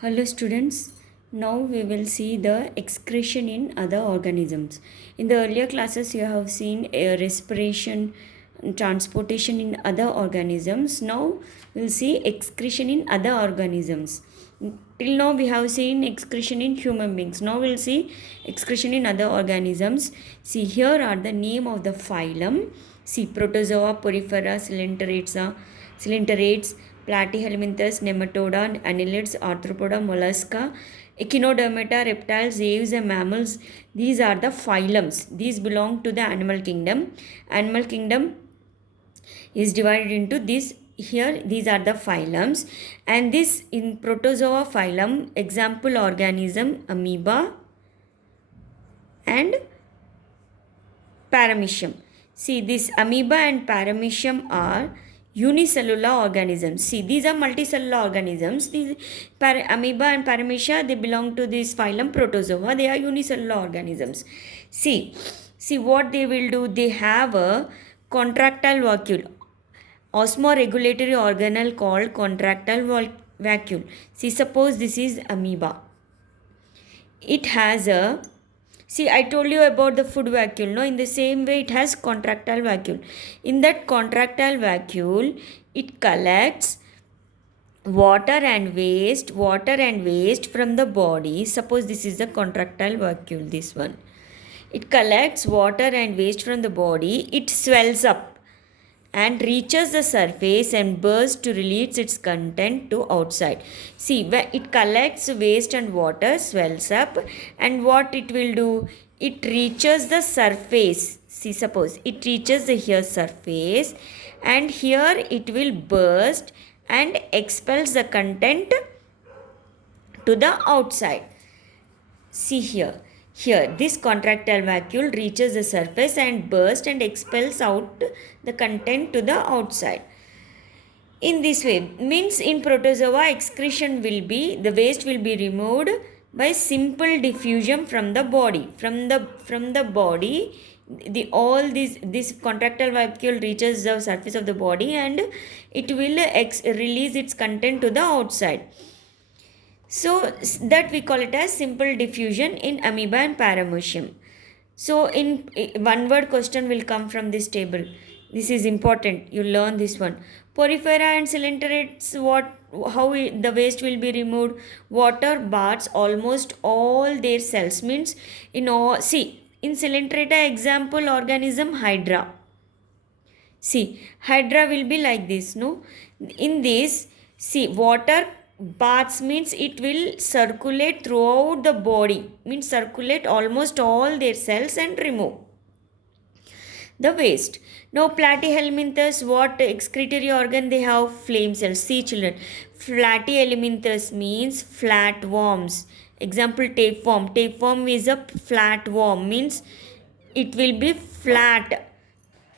Hello students, now we will see the excretion in other organisms. In the earlier classes you have seen respiration and transportation in other organisms. Now we will see excretion in other organisms. Till now we have seen excretion in human beings. Now we will see excretion in other organisms. See, here are the name of the phylum. See, Protozoa, Porifera, Cylinderates, Platyhelminthes, Nematoda, Annelids, Arthropoda, Mollusca, Echinodermata, reptiles, aves, and mammals. These are the phylums. These belong to the animal kingdom. Animal kingdom is divided into this. Here these are the phylums, and this in Protozoa phylum, example organism amoeba and paramecium. See, this amoeba and paramecium are unicellular organisms. See, these are multicellular organisms. These amoeba and paramecia, they belong to this phylum Protozoa. They are unicellular organisms. See what they will do. They have a contractile vacuole, osmoregulatory organelle called contractile vacuole. See, suppose this is amoeba. It has a, see, I told you about the food vacuole, no? In the same way, it has contractile vacuole. In that contractile vacuole, it collects water and waste from the body. Suppose this is the contractile vacuole, this one. It collects water and waste from the body. It swells up and reaches the surface and bursts to release its content to outside. See, when it collects waste and water, swells up, and what it will do? It reaches the surface. See, suppose it reaches the here surface, and here it will burst and expels the content to the outside. See here. Here, this contractile vacuole reaches the surface and bursts and expels out the content to the outside. In this way, means in protozoa, excretion will be, the waste will be removed by simple diffusion from the body. From the body, all this contractile vacuole reaches the surface of the body and it will release its content to the outside. So that we call it as simple diffusion in amoeba and paramecium. So in one word question will come from this table. This is important. You learn this one. Porifera and cylinderates, how the waste will be removed. Water baths almost all their cells. Means in all, see, in cylinderata example organism hydra. See, hydra will be like this, no? In this, see, water baths means it will circulate throughout the body, means circulate almost all their cells and remove the waste. Now, platyhelminthes, what excretory organ they have? Flame cells. See, children, platyhelminthes means flatworms. Example, tapeworm. Tapeworm is a flatworm, means it will be flat.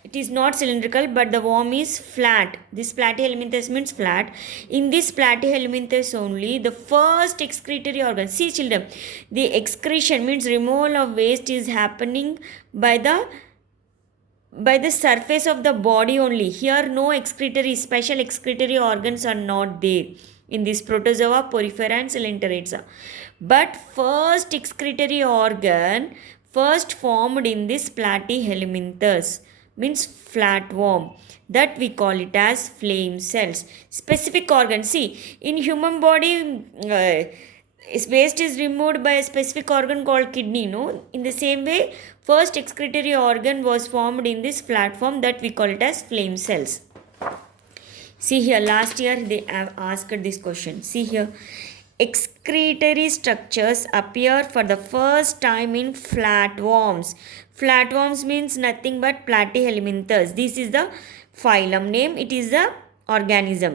It is not cylindrical, but the worm is flat. This platyhelminthes means flat. In this platyhelminthes only, the first excretory organ. See, children, the excretion means removal of waste is happening by the surface of the body only. Here, no excretory, special excretory organs are not there in this protozoa, porifera, and cylinderates. But first excretory organ first formed in this platyhelminthes means flatworm, that we call it as flame cells. Specific organ, see, in human body waste is removed by a specific organ called kidney, no? In the same way, first excretory organ was formed in this platform, that we call it as flame cells. See here, last year they have asked this question. See here, excretory structures appear for the first time in flatworms. Flatworms means nothing but platyhelminthes. This is the phylum name. It is the organism.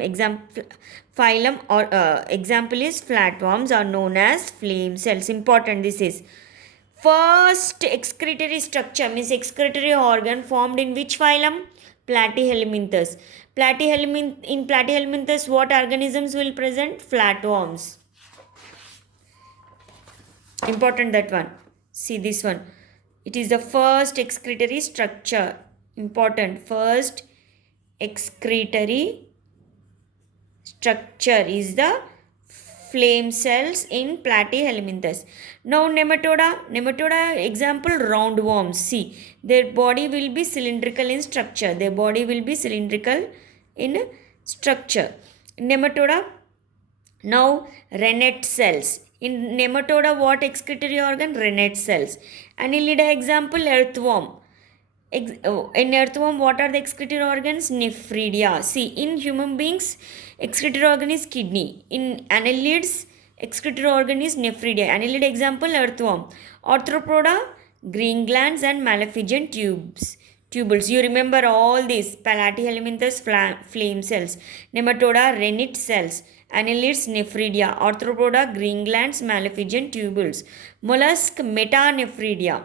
Phylum or example is flatworms are known as flame cells. Important this is. First excretory structure means excretory organ formed in which phylum? Platyhelminthes. In platyhelminthes, what organisms will present? Flatworms. Important that one. See this one. It is the first excretory structure. Important. First excretory structure is the flame cells in platyhelminthes. Now nematoda example roundworms. See, their body will be cylindrical in structure. Their body will be cylindrical in structure. Nematoda. Now rennet cells. In nematoda, what excretory organ? Rennet cells. Annelida example earthworm. In earthworm, what are the excretory organs? Nephridia. See, in human beings, excretory organ is kidney. In annelids, excretory organ is nephridia. Annelid example, earthworm. Arthropoda, green glands and maleficent tubules. You remember all these. Platyhelminthes, flame cells. Nematoda, rennet cells. Annelids, nephridia. Arthropoda, green glands, maleficent tubules. Mollusk, metanephridia.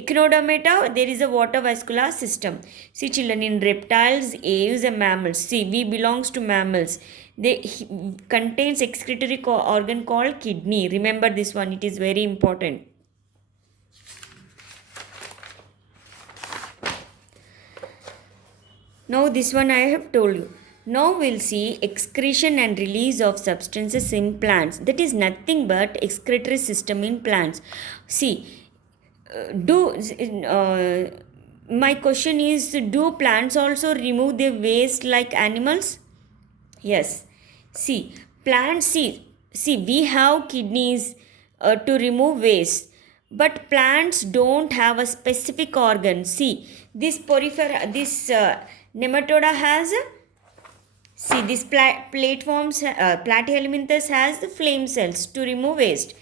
Echinodermata, there is a water vascular system. See children, in reptiles, aves and mammals. See, we belongs to mammals. They contains excretory organ called kidney. Remember this one, it is very important. Now this one I have told you. Now we'll see excretion and release of substances in plants. That is nothing but excretory system in plants. See, my question is, do plants also remove their waste like animals? Yes. See, plants, see, we have kidneys to remove waste, but plants don't have a specific organ. See, this nematoda has, see, this platyhelminthes has the flame cells to remove waste.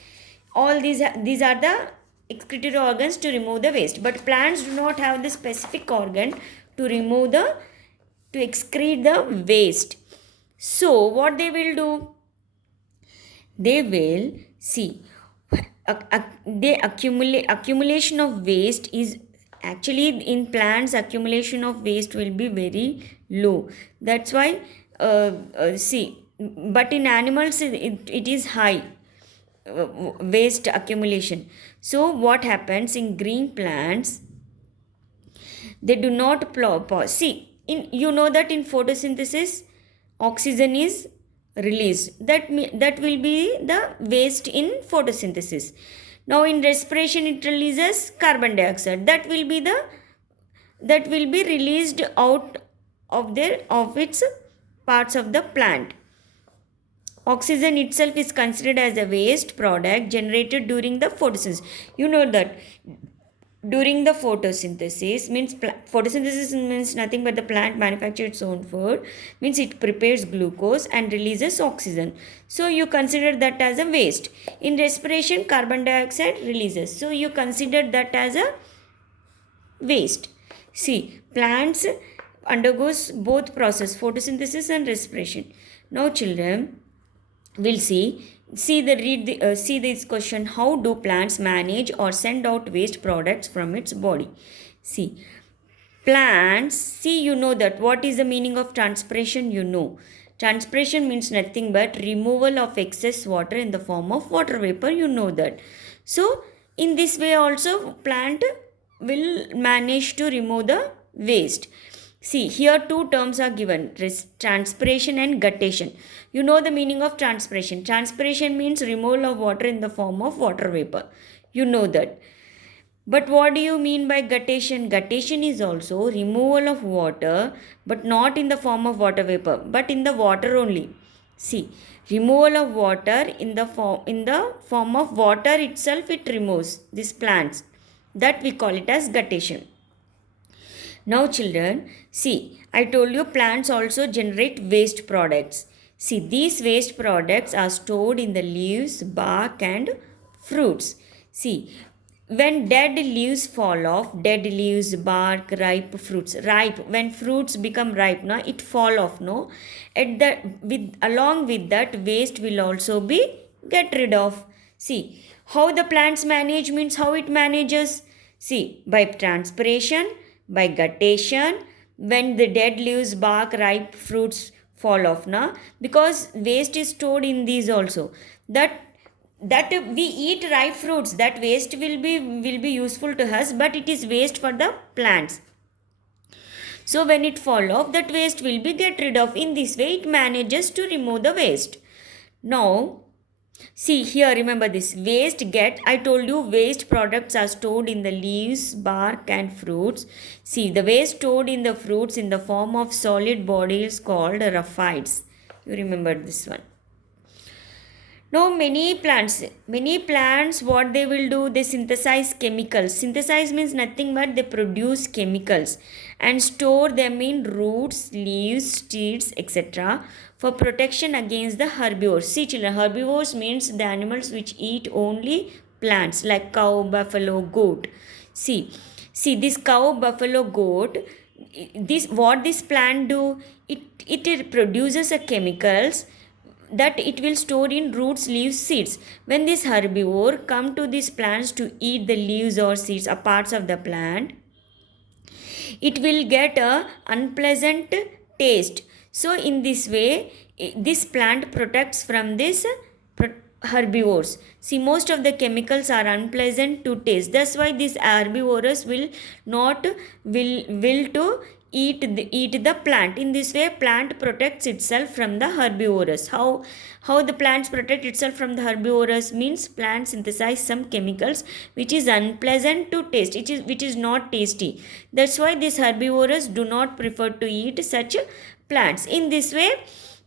All these are the excretory organs to remove the waste, but plants do not have the specific organ to excrete the waste. So what they will do, they will see, they accumulation of waste is actually, in plants accumulation of waste will be very low. That's why see, but in animals it is high. Waste accumulation. So what happens in green plants, they do not pause. See, you know that in photosynthesis oxygen is released. That will be the waste in photosynthesis. Now in respiration it releases carbon dioxide. That will be released out of its parts of the plant. Oxygen itself is considered as a waste product generated during the photosynthesis. You know that during the photosynthesis means nothing but the plant manufactures its own food, means it prepares glucose and releases oxygen. So you consider that as a waste. In respiration, carbon dioxide releases. So you consider that as a waste. See, plants undergoes both process, photosynthesis and respiration. Now children, we'll see this question. How do plants manage or send out waste products from its body? See, plants, see, you know that what is the meaning of transpiration? You know, transpiration means nothing but removal of excess water in the form of water vapor. You know that. So in this way also plant will manage to remove the waste. See, here two terms are given, transpiration and guttation. You know the meaning of transpiration. Transpiration means removal of water in the form of water vapor. You know that. But what do you mean by guttation? Guttation is also removal of water, but not in the form of water vapor, but in the water only. See, removal of water in the form of water itself, it removes these plants. That we call it as guttation. Now children, see, I told you plants also generate waste products. See, these waste products are stored in the leaves, bark and fruits. See, when dead leaves fall off, dead leaves, bark, ripe fruits, when fruits become ripe, no, it fall off, no, along with that waste will also be get rid of. See, how the plants manage means how it manages. See, by transpiration, by guttation, when the dead leaves, bark, ripe fruits fall off, na, because waste is stored in these also. That we eat ripe fruits, that waste will be useful to us, but it is waste for the plants. So when it fall off, that waste will be get rid of. In this way it manages to remove the waste. Now See here, remember this waste get. I told you waste products are stored in the leaves, bark, and fruits. See, the waste stored in the fruits in the form of solid body is called raphides. You remember this one. Now, many plants, what they will do, they synthesize chemicals. Synthesize means nothing but they produce chemicals and store them in roots, leaves, seeds, etc. for protection against the herbivores. See children, herbivores means the animals which eat only plants like cow, buffalo, goat. See this cow, buffalo, goat. This what this plant do? It produces a chemicals that it will store in roots, leaves, seeds. When this herbivore come to these plants to eat the leaves or seeds or parts of the plant, it will get a unpleasant taste. So in this way, this plant protects from this herbivores. See, most of the chemicals are unpleasant to taste. That's why these herbivores will not will to eat the plant. In this way, plant protects itself from the herbivores. How the plants protect itself from the herbivores means plants synthesize some chemicals which is unpleasant to taste, which is not tasty. That's why these herbivores do not prefer to eat such plants. In this way,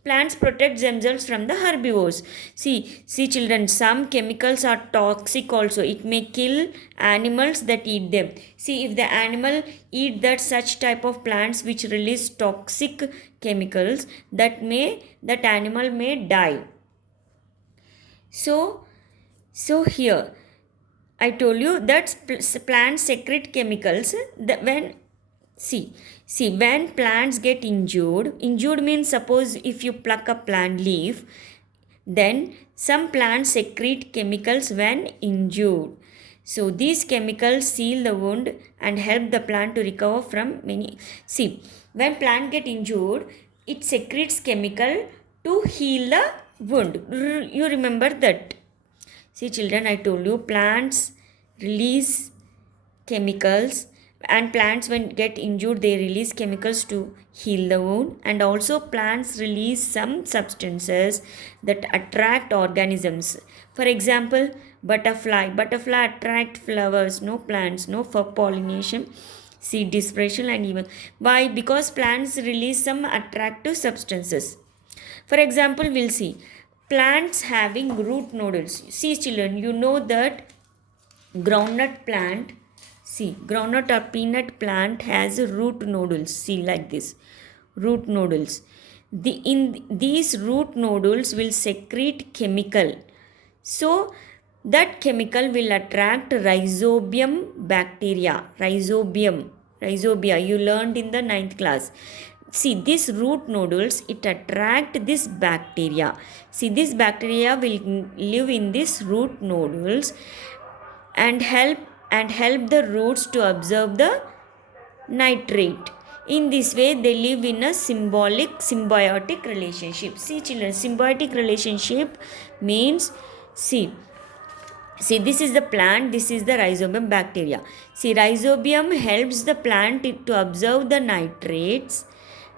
plants protect themselves from the herbivores. See children, some chemicals are toxic also. It may kill animals that eat them. See, if the animal eat that such type of plants which release toxic chemicals, that animal may die. So here I told you that plants secrete chemicals that when when plants get injured means, suppose if you pluck a plant leaf, then some plants secrete chemicals when injured. So these chemicals seal the wound and help the plant to recover from many. See, when plant get injured, it secretes chemical to heal the wound. You remember that? See children, I told you plants release chemicals, and plants when get injured they release chemicals to heal the wound, and also plants release some substances that attract organisms. For example, butterfly attract flowers, no plants, no, for pollination, seed dispersal, and even why? Because plants release some attractive substances. For example, we'll see plants having root nodules. See children, you know that groundnut plant, groundnut or peanut plant has root nodules. See, like this, root nodules. In these root nodules will secrete chemical. So that chemical will attract rhizobium bacteria. Rhizobia, you learned in the 9th class. See, these root nodules, it attract this bacteria. See, this bacteria will live in these root nodules and help the roots to absorb the nitrate. In this way, they live in a symbiotic relationship. See children, symbiotic relationship means, see this is the plant, this is the rhizobium bacteria. See, rhizobium helps the plant to absorb the nitrates,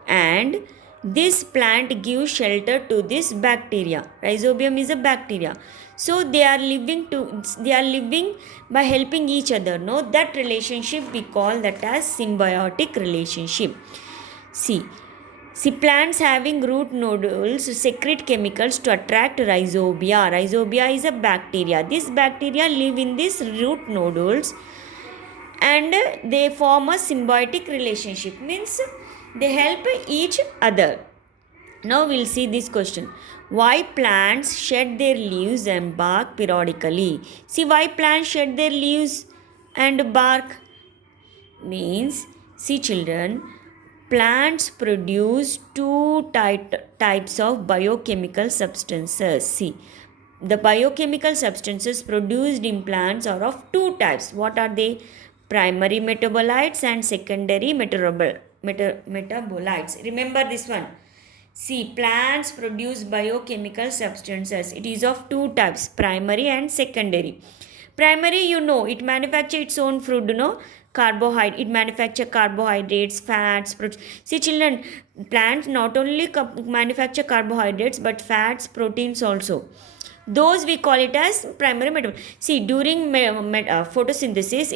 and this plant gives shelter to this bacteria. Rhizobium is a bacteria. So they are living by helping each other. No, that relationship we call that as symbiotic relationship. See, plants having root nodules secrete chemicals to attract rhizobia. Rhizobia is a bacteria. This bacteria live in these root nodules and they form a symbiotic relationship. Means they help each other. Now we'll see this question. Why plants shed their leaves and bark periodically? See, why plants shed their leaves and bark? Means, see children, plants produce two types of biochemical substances. See, the biochemical substances produced in plants are of two types. What are they? Primary metabolites and secondary metabolites. Remember this one. See, plants produce biochemical substances. It is of two types, primary and secondary. Primary, you know, it manufactures its own food, you know, carbohydrate. It manufactures carbohydrates, fats, protein. See, children, plants not only manufacture carbohydrates but fats, proteins also. those we call it as primary metabolites. See, during photosynthesis,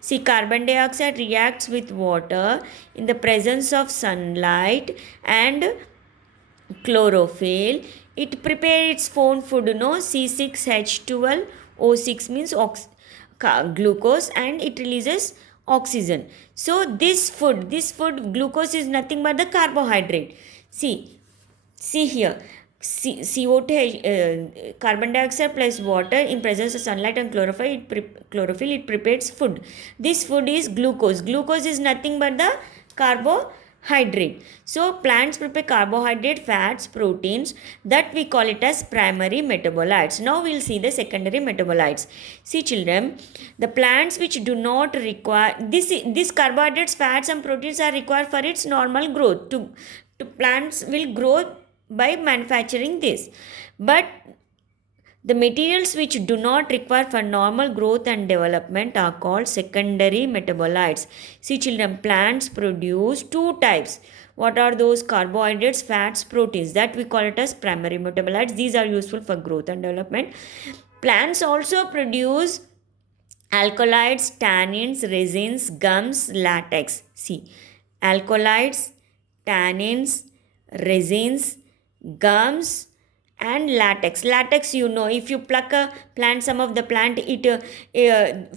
see, carbon dioxide reacts with water in the presence of sunlight and chlorophyll. It prepares its own food, no, C6H12O6 means glucose, and it releases oxygen. So this food glucose is nothing but the carbohydrate. See here, CO2, carbon dioxide plus water in presence of sunlight and chlorophyll, it prepares food. This food is glucose. Glucose is nothing but the carbohydrate. So plants prepare carbohydrate, fats, proteins, that we call it as primary metabolites. Now we'll see the secondary metabolites. See children, the plants which do not require these carbohydrates, fats and proteins are required for its normal growth. To plants will grow by manufacturing this, but the materials which do not require for normal growth and development are called secondary metabolites. See children, plants produce two types. What are those? Carbohydrates, fats, proteins, that we call it as primary metabolites. These are useful for growth and development. Plants also produce alkaloids, tannins, resins, gums, latex. See, alkaloids, tannins, resins, gums and latex. Latex, you know, if you pluck a plant, some of the plant,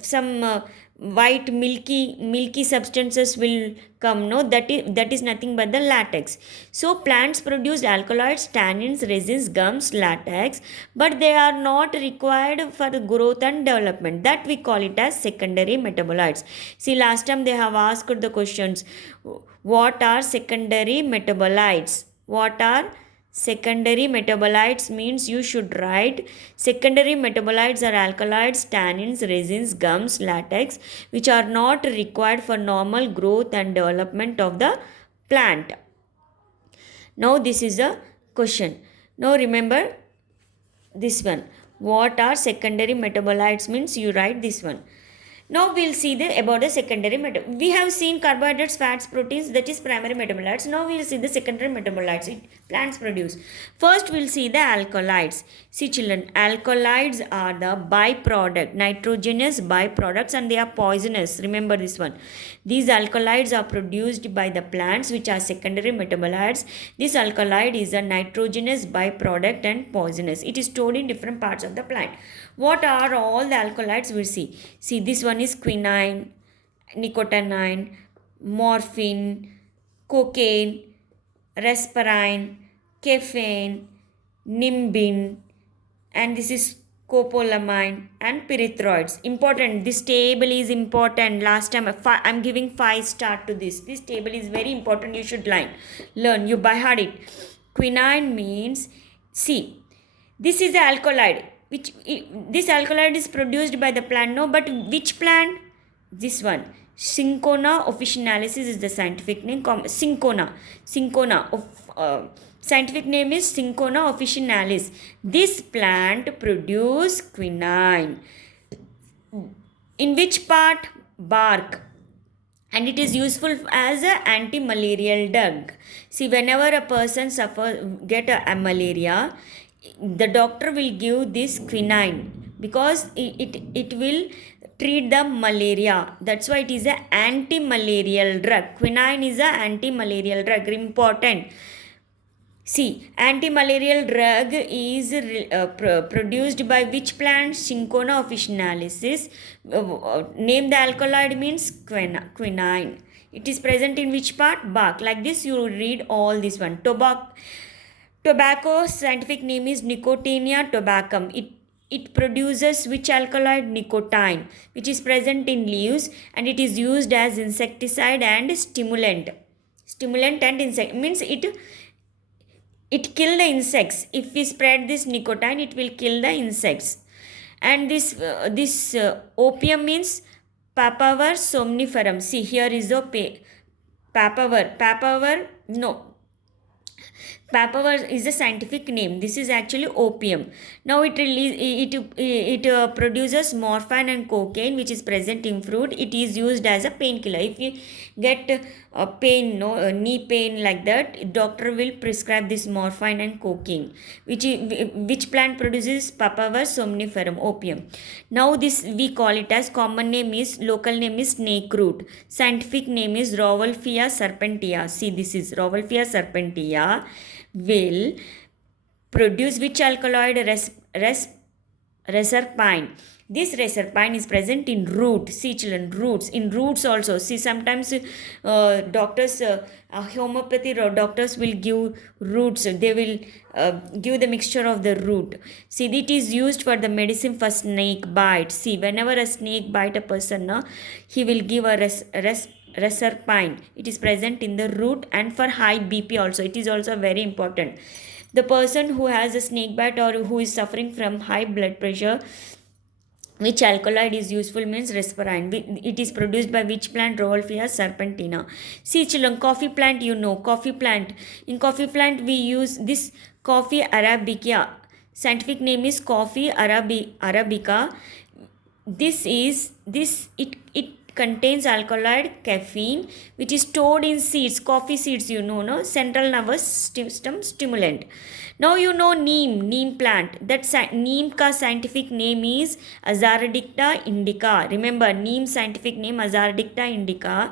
some white milky substances will come, no, that is nothing but the latex. So plants produce alkaloids, tannins, resins, gums, latex, but they are not required for growth and development. That we call it as secondary metabolites. See, last time they have asked the questions, what are secondary metabolites? What are secondary metabolites? Means you should write secondary metabolites are alkaloids, tannins, resins, gums, latex, which are not required for normal growth and development of the plant. Now this is a question. Now remember this one. What are secondary metabolites? Means you write this one. Now we'll see about the secondary metabolites. We have seen carbohydrates, fats, proteins, that is primary metabolites. Now we'll see the secondary metabolites plants produce. First we'll see the alkaloids. See children, alkaloids are the byproduct, nitrogenous byproducts, and they are poisonous. Remember this one. These alkaloids are produced by the plants which are secondary metabolites. This alkaloid is a nitrogenous byproduct and poisonous. It is stored in different parts of the plant. What are all the alkaloids? We'll see. See, this one is quinine, nicotinamide, morphine, cocaine, rasparin, caffeine, nimbin, and this is scopolamine and pyrethroids. Important. This table is important. Last time I'm giving 5 star to this. This table is very important. You should learn. You by heart it. Quinine means, see, this is the alkaloid. This alkaloid is produced by the plant, no, but which plant? This one, Cinchona officinalis is the scientific name. Cinchona scientific name is Cinchona officinalis. This plant produce quinine. In which part? Bark. And it is useful as an anti-malarial drug. See, whenever a person get a malaria, the doctor will give this quinine because it will treat the malaria. That's why it is an anti-malarial drug. Quinine is an anti-malarial drug. Important. See, anti-malarial drug is produced by which plant? Cinchona officinalis. Name the alkaloid means quinine. It is present in which part? Bark. Like this you read all this one. Tobacco scientific name is Nicotiana tabacum. It produces which alkaloid? Nicotine, which is present in leaves, and it is used as insecticide and stimulant. Stimulant and insect means it kill the insects. If we spread this nicotine, it will kill the insects. And this opium means Papaver somniferum. See, here is a papaver. No. Papaver is a scientific name. This is actually opium. Now it produces morphine and cocaine, which is present in fruit. It is used as a painkiller. If you get pain, no knee pain like that, doctor will prescribe this morphine and cocaine. Which plant produces Papaver somniferum, opium. Now this we call it as common name is local name is snake root. Scientific name is Rauwolfia serpentea. See, this is Rauwolfia serpentea will produce which alkaloid? Reserpine. This reserpine is present in root. See children, roots. In roots also. See, sometimes doctors, homeopathy doctors will give roots. They will give the mixture of the root. See, it is used for the medicine for snake bite. See, whenever a snake bite a person, he will give a reserpine. It is present in the root, and for high BP also. It is also very important. The person who has a snake bite or who is suffering from high blood pressure, which alkaloid is useful means Reserpine. It is produced by which plant? Rauwolfia serpentina. See children, coffee plant, you know, coffee plant. In coffee plant we use this Coffea arabica. Scientific name is Coffea arabica. It contains alkaloid caffeine, which is stored in seeds, coffee seeds, you know, no, central nervous system stimulant. Now you know neem plant. That neem ka scientific name is Azadirachta indica. Remember, neem scientific name Azadirachta indica.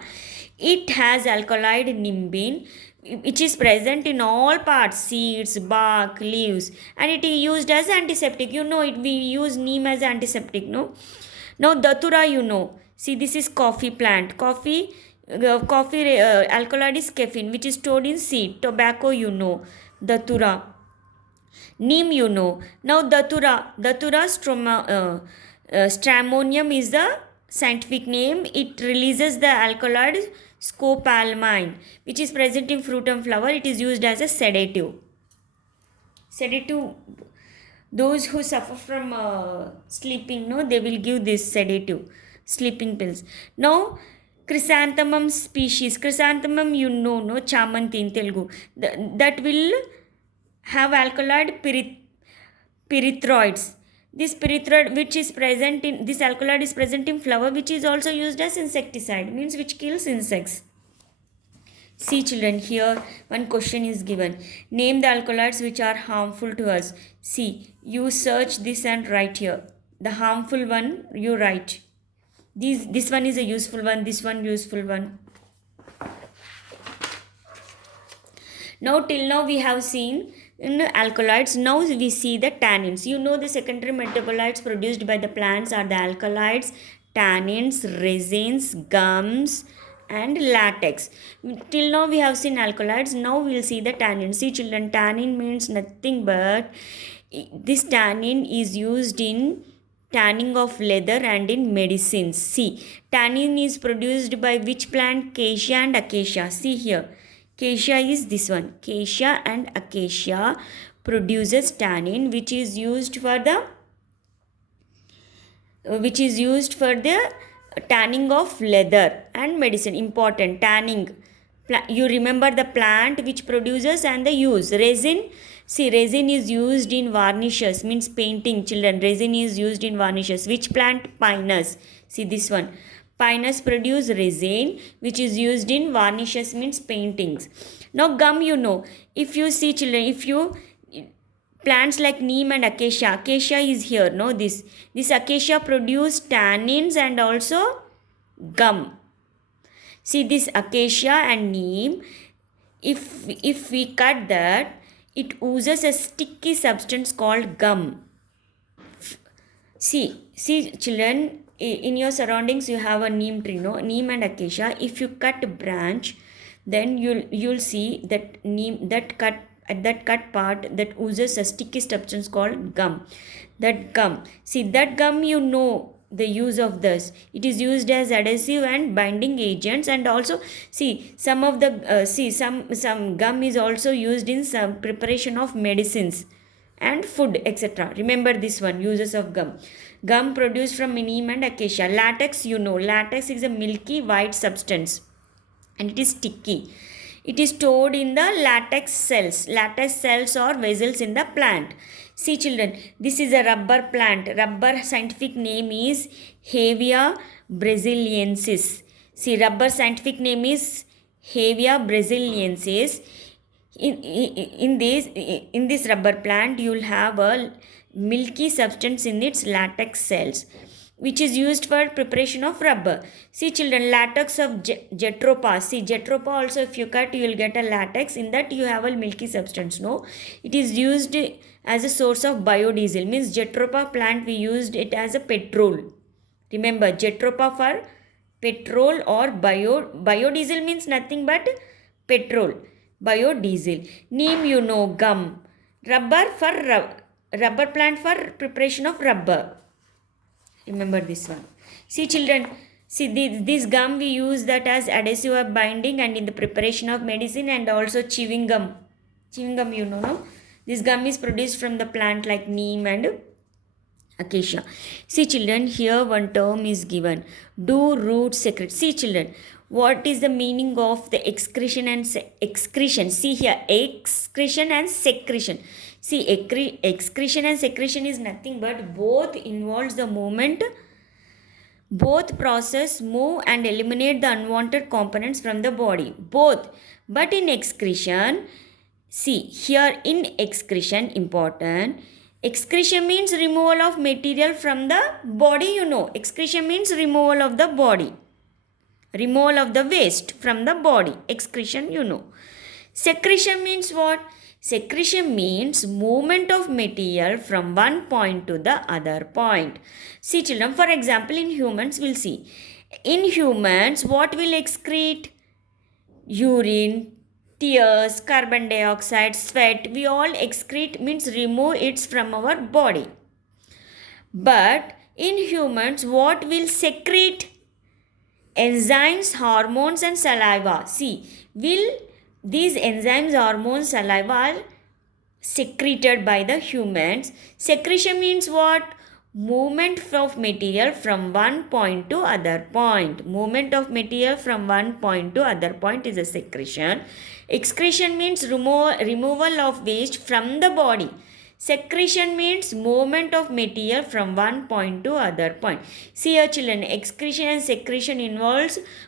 It has alkaloid nimbin, which is present in all parts, seeds, bark, leaves, and it is used as antiseptic. You know it. We use neem as antiseptic, no. Now datura, you know. See, this is coffee plant. Coffee alkaloid is caffeine, which is stored in seed. Tobacco, you know. Datura. Neem, you know. Now datura stramonium is the scientific name. It releases the alkaloid scopolamine, which is present in fruit and flower. It is used as a sedative. Those who suffer from sleeping, no, they will give this sedative, sleeping pills. Now chrysanthemum species. Chrysanthemum, you know, no, chamanti in Telugu. That will have alkaloid pyrethroids. This pyrethroid, which is present in this alkaloid, is present in flower, which is also used as insecticide, means which kills insects. See children, here one question is given. Name the alkaloids which are harmful to us. See, you search this and write here. The harmful one you write. This one is a useful one, this one useful one. Now till now we have seen in alkaloids. Now we see the tannins. You know the secondary metabolites produced by the plants are the alkaloids, tannins, resins, gums, and latex. Till now we have seen alkaloids. Now we will see the tannins. See children, tannin means nothing but this tannin is used in tanning of leather and in medicines. See, tannin is produced by which plant? Cassia and acacia. See here, cassia is this one. Cassia and acacia produces tannin, which is used for the tanning of leather and medicine. Important, tanning. You remember the plant which produces and the use. Resin. See, resin is used in varnishes, means painting. Children, resin is used in varnishes. Which plant? Pinus. See this one. Pinus produce resin, which is used in varnishes, means paintings. Now gum, you know. If you see children, plants like neem and acacia is here, no, this acacia produce tannins and also gum. See, this acacia and neem, if we cut that, it oozes a sticky substance called gum. See children, in your surroundings you have a neem tree, no, neem and acacia. If you cut a branch, then you'll see that at that cut part that oozes a sticky substance called gum. That gum, you know the use of this. It is used as adhesive and binding agents, and also see some of the some gum is also used in some preparation of medicines and food, etc. Remember this one, uses of gum produced from neem and acacia. Latex, you know, latex is a milky white substance and it is sticky. It is stored in the latex cells or vessels in the plant. See children, this is a rubber plant. Rubber scientific name is Hevia brasiliensis. See, rubber scientific name is Hevia brasiliensis. In this rubber plant, you will have a milky substance in its latex cells, which is used for preparation of rubber. See children, latex of Jatropha. See, Jatropha also, if you cut, you will get a latex. In that you have a milky substance. No, it is used as a source of biodiesel. Means Jatropha plant, we used it as a petrol. Remember, Jatropha for petrol or biodiesel means nothing but petrol. Biodiesel. Neem, you know, gum. Rubber for rubber plant for preparation of rubber. Remember this one. See children, see this gum we use that as adhesive or binding and in the preparation of medicine, and also chewing gum. Chewing gum, you know, no? This gum is produced from the plant like neem and acacia. See children, here one term is given. Do roots secrete? See children, what is the meaning of the excretion and excretion? See here, excretion and secretion. See, excretion and secretion is nothing but both involves the movement. Both process move and eliminate the unwanted components from the body. Both. But in excretion, see here, in excretion, important. Excretion means removal of material from the body, you know. Excretion means removal of the body. Removal of the waste from the body. Excretion, you know. Secretion means what? Secretion means movement of material from one point to the other point. See children, for example, in humans, we'll see. In humans, what will excrete? Urine, tears, carbon dioxide, sweat. We all excrete, means remove it from our body. But in humans, what will secrete? Enzymes, hormones and saliva. See, will these enzymes, hormones, saliva are secreted by the humans. Secretion means what? Movement of material from one point to other point. Movement of material from one point to other point is a secretion. Excretion means removal of waste from the body. Secretion means movement of material from one point to other point. See here children, excretion and secretion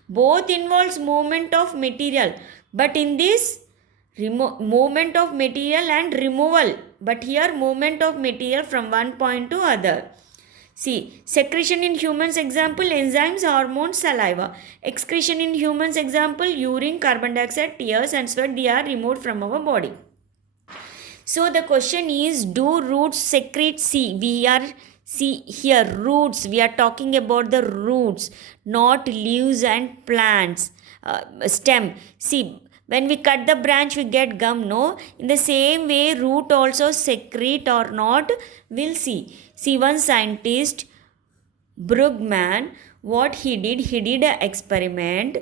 both involves movement of material. But in this, movement of material and removal. But here, movement of material from one point to other. See, secretion in humans example, enzymes, hormones, saliva. Excretion in humans example, urine, carbon dioxide, tears and sweat, they are removed from our body. So the question is, do roots secrete? See here, roots, we are talking about the roots, not leaves and plants. Stem. See, when we cut the branch, we get gum, no? In the same way, root also secrete or not, we'll see. See, one scientist, Brugman, what he did an experiment.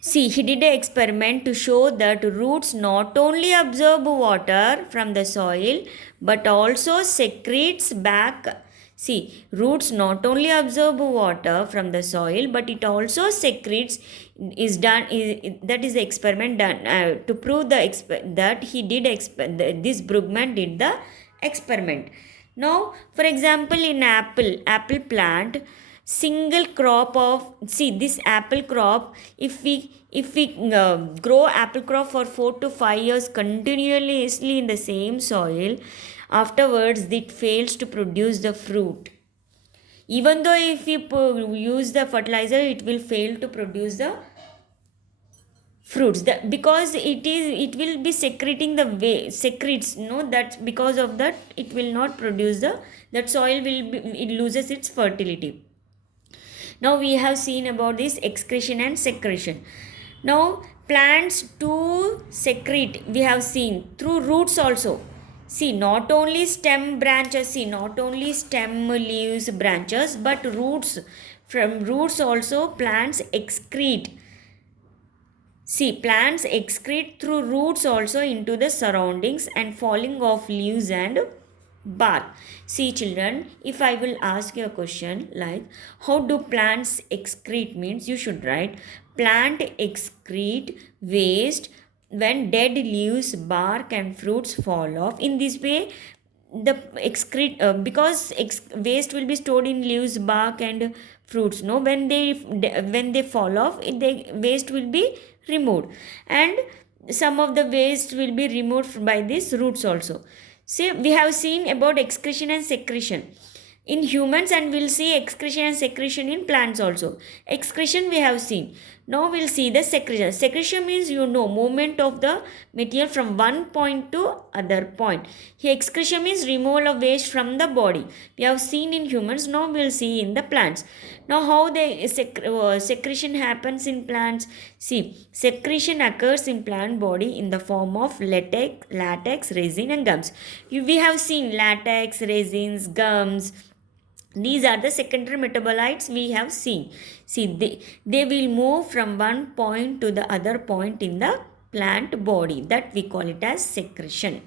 See, he did an experiment to show that roots not only absorb water from the soil, but also secretes back. See, roots not only absorb water from the soil, but it also secretes. That is the experiment done to prove that he did. This Brugman did the experiment. Now, for example, in apple plant, single crop of, see this apple crop, if we grow apple crop for 4 to 5 years continuously in the same soil, afterwards it fails to produce the fruit. Even though if you use the fertilizer, it will fail to produce the fruits, because it will be secreting secretes, no, that's because of that it will not produce that soil it loses its fertility. Now we have seen about this excretion and secretion. Now plants to secrete, we have seen through roots also. See, not only stem branches, not only stem, leaves, branches, but roots. From roots also plants excrete. See, plants excrete through roots also into the surroundings and falling of leaves and Bark. See children, if I will ask you a question like how do plants excrete, means you should write plant excrete waste when dead leaves, bark and fruits fall off. In this way the excrete because waste will be stored in leaves, bark and fruits, no, when they fall off the waste will be removed, and some of the waste will be removed by these roots also. See, we have seen about excretion and secretion in humans, and we'll see excretion and secretion in plants also. Excretion we have seen. Now we'll see the secretion. Secretion means, you know, movement of the material from one point to other point. Here excretion means removal of waste from the body. We have seen in humans. Now we'll see in the plants. Now how the secretion happens in plants. See, secretion occurs in plant body in the form of latex, resin and gums. We have seen latex, resins, gums. These are the secondary metabolites we have seen. See, they will move from one point to the other point in the plant body. That we call it as secretion.